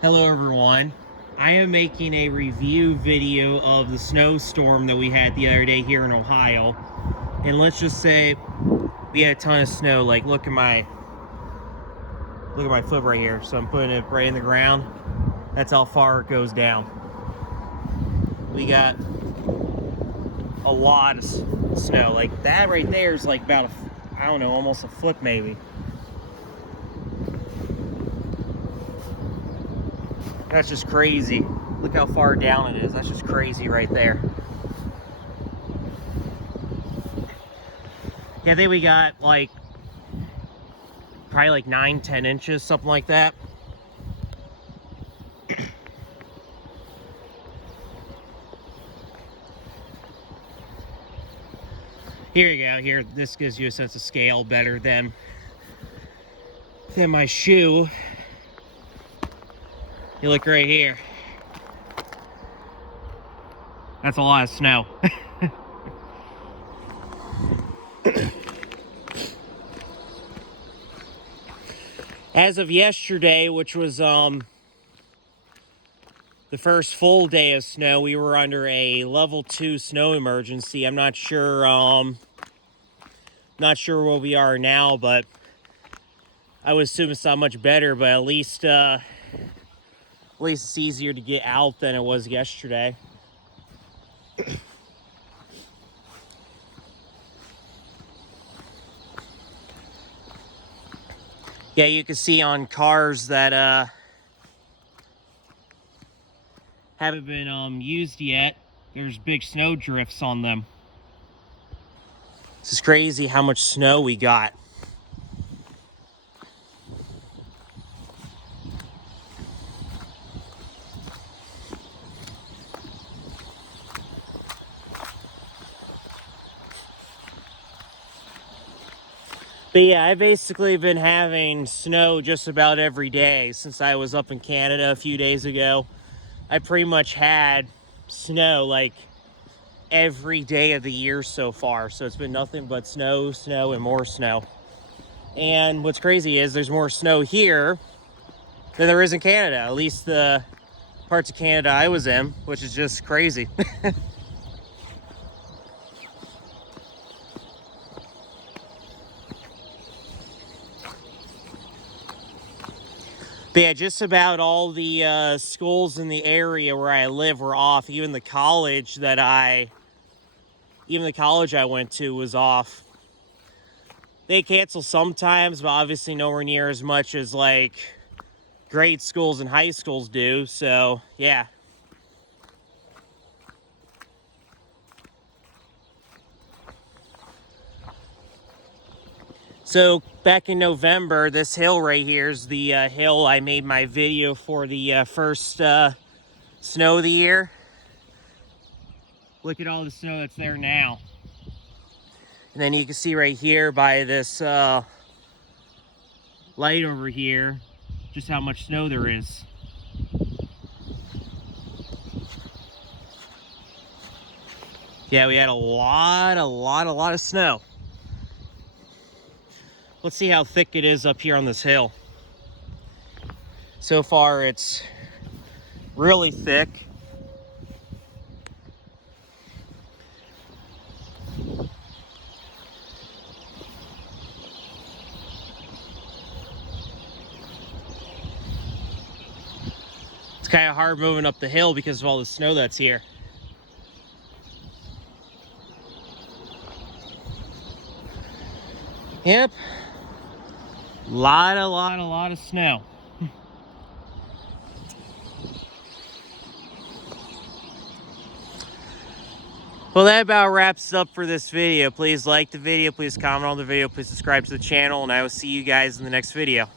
Hello everyone. I am making a review video of the snowstorm that we had the other day here in Ohio. And let's just say we had a ton of snow. Like look at my foot right here. So I'm putting it right in the ground. That's how far it goes down. We got a lot of snow. Like that right there is like about I don't know, almost a foot maybe. That's just crazy. Look how far down it is. That's just crazy right there. Yeah, I think we got like probably like 9-10 inches, something like that. Here you go. Here, this gives you a sense of scale better than my shoe. You look right here. That's a lot of snow. As of yesterday, which was the first full day of snow, we were under a level 2 snow emergency. I'm not sure where we are now, but I would assume it's not much better, but at least it's easier to get out than it was yesterday. Yeah, you can see on cars that haven't been used yet, there's big snow drifts on them. This is crazy how much snow we got. But yeah, I've basically been having snow just about every day since I was up in Canada a few days ago. I pretty much had snow like every day of the year so far. So it's been nothing but snow, snow, and more snow. And what's crazy is there's more snow here than there is in Canada. At least the parts of Canada I was in, which is just crazy. But yeah, just about all the schools in the area where I live were off. Even the college I went to was off. They cancel sometimes, but obviously nowhere near as much as like grade schools and high schools do. So yeah. So back in November, this hill right here is the hill I made my video for the first snow of the year. Look at all the snow that's there now. And then you can see right here by this light over here, just how much snow there is. Yeah, we had a lot of snow. Let's see how thick it is up here on this hill. So far, it's really thick. It's kind of hard moving up the hill because of all the snow that's here. Yep. Lot of snow. Well, that about wraps up for this video. Please like the video, please comment on the video, please subscribe to the channel, and I will see you guys in the next video.